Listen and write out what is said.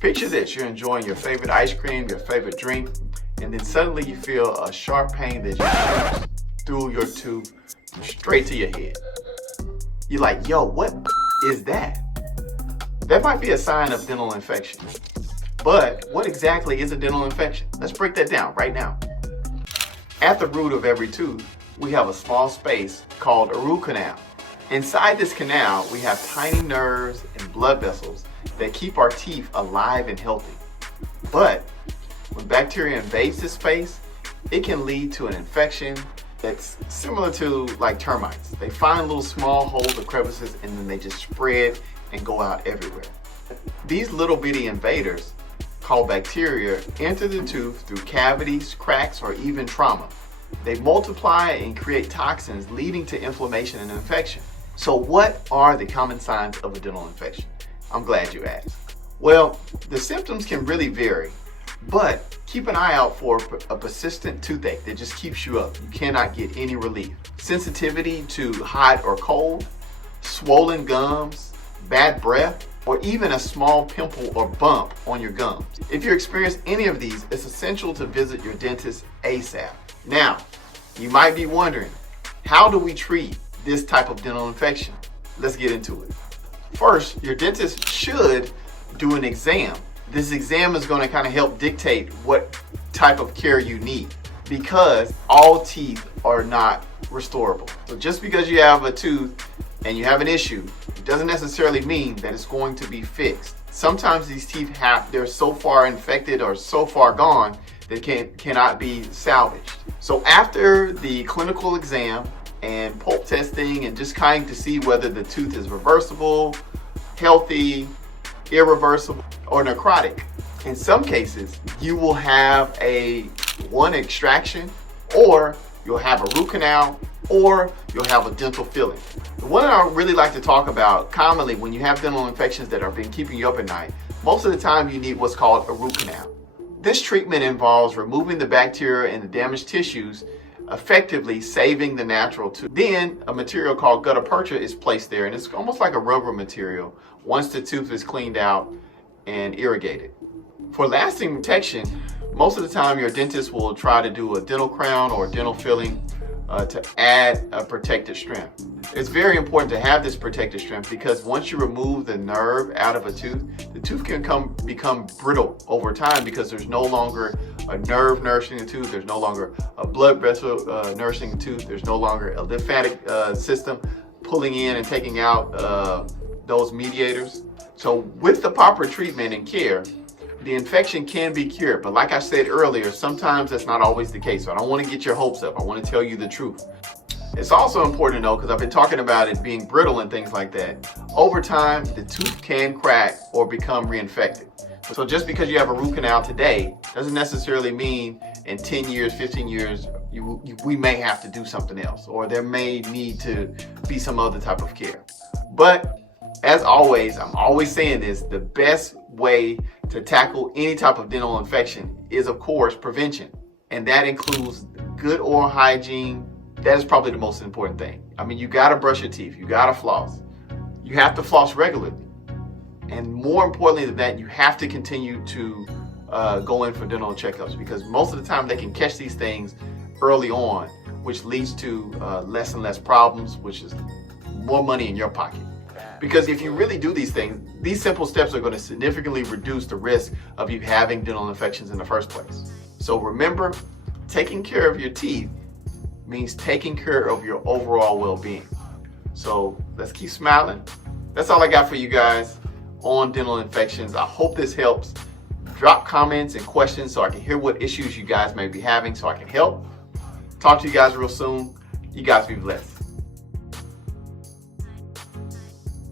Picture this, you're enjoying your favorite ice cream, your favorite drink, and then suddenly you feel a sharp pain that just shoots through your tooth straight to your head. You're like, yo, what is that? That might be a sign of dental infection. But what exactly is a dental infection? Let's break that down right now. At the root of every tooth, we have a small space called a root canal. Inside this canal, we have tiny nerves and blood vessels that keep our teeth alive and healthy. But when bacteria invades this space, it can lead to an infection that's similar to like termites. They find little small holes or crevices and then they just spread and go out everywhere. These little bitty invaders, called bacteria, enter the tooth through cavities, cracks, or even trauma. They multiply and create toxins, leading to inflammation and infection. So what are the common signs of a dental infection? I'm glad you asked. Well, the symptoms can really vary, but keep an eye out for a persistent toothache that just keeps you up. You cannot get any relief. Sensitivity to hot or cold, swollen gums, bad breath, or even a small pimple or bump on your gums. If you experience any of these, it's essential to visit your dentist ASAP. Now, you might be wondering, how do we treat this type of dental infection? Let's get into it. First, your dentist should do an exam. This exam is going to kind of help dictate what type of care you need, because all teeth are not restorable. So just because you have a tooth and you have an issue, it doesn't necessarily mean that it's going to be fixed. Sometimes these teeth they're so far infected or so far gone that cannot be salvaged. So after the clinical exam and pulp testing and just kind to see whether the tooth is reversible, healthy, irreversible, or necrotic, in some cases you will have one extraction, or you'll have a root canal, or you'll have a dental filling. The one that I really like to talk about commonly when you have dental infections that have been keeping you up at night, most of the time you need what's called a root canal. This treatment involves removing the bacteria and the damaged tissues, effectively saving the natural tooth. Then a material called gutta percha is placed there, and it's almost like a rubber material once the tooth is cleaned out and irrigated. For lasting protection, most of the time your dentist will try to do a dental crown or a dental filling to add a protective strength. It's very important to have this protective strength because once you remove the nerve out of a tooth, the tooth can become brittle over time because there's no longer a nerve nourishing the tooth, there's no longer a blood vessel nourishing the tooth, there's no longer a lymphatic system pulling in and taking out those mediators. So with the proper treatment and care, the infection can be cured, but like I said earlier, sometimes that's not always the case. So I don't want to get your hopes up. I want to tell you the truth. It's also important to know, because I've been talking about it being brittle and things like that, over time the tooth can crack or become reinfected. So just because you have a root canal today doesn't necessarily mean in 10 years, 15 years, we may have to do something else, or there may need to be some other type of care. But as always, I'm always saying this, the best way to tackle any type of dental infection is, of course, prevention. And that includes good oral hygiene. That is probably the most important thing. I mean, you gotta brush your teeth, you gotta floss. You have to floss regularly. And more importantly than that, you have to continue to go in for dental checkups, because most of the time they can catch these things early on, which leads to less and less problems, which is more money in your pocket. Because if you really do these things, these simple steps are going to significantly reduce the risk of you having dental infections in the first place. So remember, taking care of your teeth means taking care of your overall well-being. So let's keep smiling. That's all I got for you guys on dental infections. I hope this helps. Drop comments and questions so I can hear what issues you guys may be having so I can help. Talk to you guys real soon. You guys be blessed.